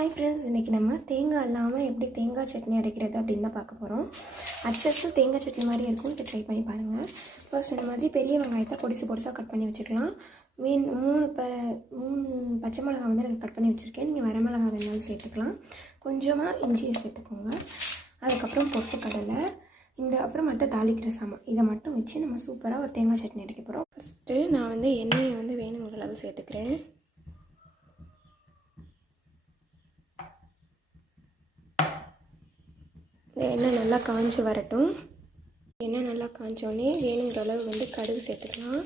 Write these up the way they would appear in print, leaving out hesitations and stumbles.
Hi friends, இன்றைக்கி நம்ம தேங்காய் இல்லாமல் எப்படி தேங்காய் சட்னி அரைக்கிறது அப்படின்னு தான் பார்க்க போகிறோம். அச்சஸ்ஸு தேங்காய் சட்னி மாதிரி இருக்கும். இதை ட்ரை பண்ணி பாருங்கள். ஃபர்ஸ்ட் இந்த மாதிரி பெரிய வெங்காயத்தை பொடிசாக கட் பண்ணி வச்சுக்கலாம். மூணு பச்சை மிளகா வந்து நான் கட் பண்ணி வச்சுருக்கேன். நீங்கள் வரமிளகா வேணாலும் சேர்த்துக்கலாம். கொஞ்சமாக இஞ்சியை சேர்த்துக்கோங்க. அதுக்கப்புறம் பொட்டுக்கடலை, அப்புறம் மற்ற தாளிக்கிற சாமான், இதை மட்டும் வச்சு நம்ம சூப்பராக ஒரு தேங்காய் சட்னி அரைக்க போகிறோம். ஃபஸ்ட்டு நான் வந்து எண்ணெயை வந்து வேணுங்கிற அளவு சேர்த்துக்கிறேன். எண்ணெய் நல்லா காஞ்சி வரட்டும். எண்ணெய் நல்லா காஞ்சோடனே வேணுங்கிற அளவு வந்து கடுகு சேர்த்துக்கலாம்.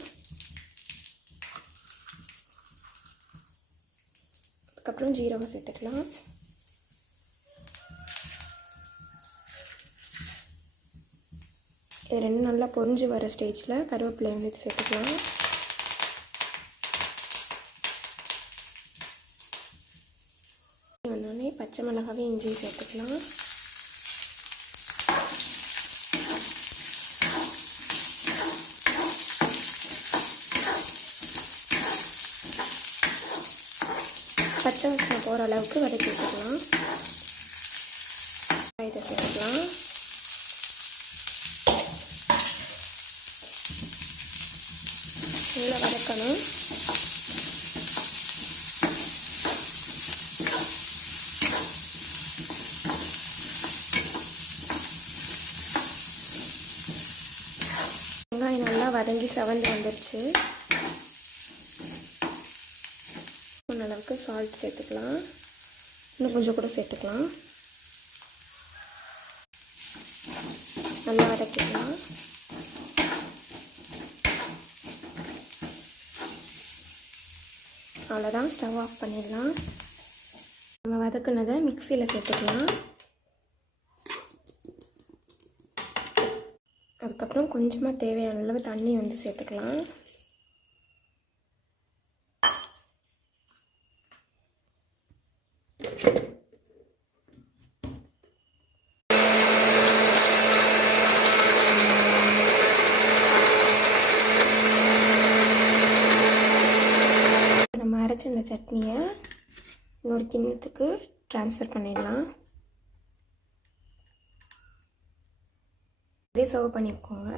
அதுக்கப்புறம் ஜீரகம் சேர்த்துக்கலாம். இது ரெண்டும் நல்லா பொரிஞ்சு வர ஸ்டேஜில் கருவேப்பிலை வந்து சேர்த்துக்கலாம். வந்தோடனே பச்சை மிளகாவே இஞ்சியும் சேர்த்துக்கலாம். பச்சை வாசனை போகிற அளவுக்கு வதக்கி வச்சுக்கலாம். இதை சேர்த்துக்கலாம். நல்லா வதக்கணும். வெங்காயம் நல்லா வதங்கி செவந்து வந்துருச்சு. அளவுக்கு சால்ட் சேர்த்துக்கலாம். இன்னும் கொஞ்சம் கூட சேர்த்துக்கலாம். நல்லா வதக்கிக்கலாம். அவ்வளோதான், ஸ்டவ் ஆஃப் பண்ணிடலாம். நம்ம வதக்குனதை மிக்சியில் சேர்த்துக்கலாம். அதுக்கப்புறம் கொஞ்சமாக தேவையான அளவு தண்ணி வந்து சேர்த்துக்கலாம். நம்ம அரைச்ச இந்த சட்னியை இன்னொரு கிண்ணத்துக்கு ட்ரான்ஸ்ஃபர் பண்ணிடலாம். அப்படியே சர்வ் பண்ணிக்கோங்க.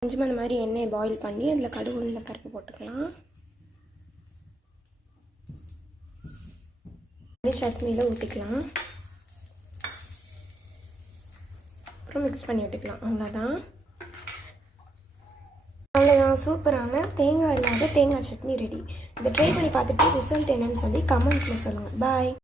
கொஞ்சமாக இந்த மாதிரி எண்ணெயை பாயில் பண்ணி அதில் கடுகு உளுந்த பருப்பு போட்டுக்கலாம். சட்னியில் ஊற்றிக்கலாம். அப்புறம் மிக்ஸ் பண்ணி விட்டுக்கலாம். அவ்வளோதான், சூப்பரான தேங்காய் இல்லாத தேங்காய் சட்னி ரெடி. இதை ட்ரை பண்ணி பார்த்துட்டு ரிசல்ட் என்னன்னு சொல்லி கமெண்ட்டில் சொல்லுங்கள். பாய்.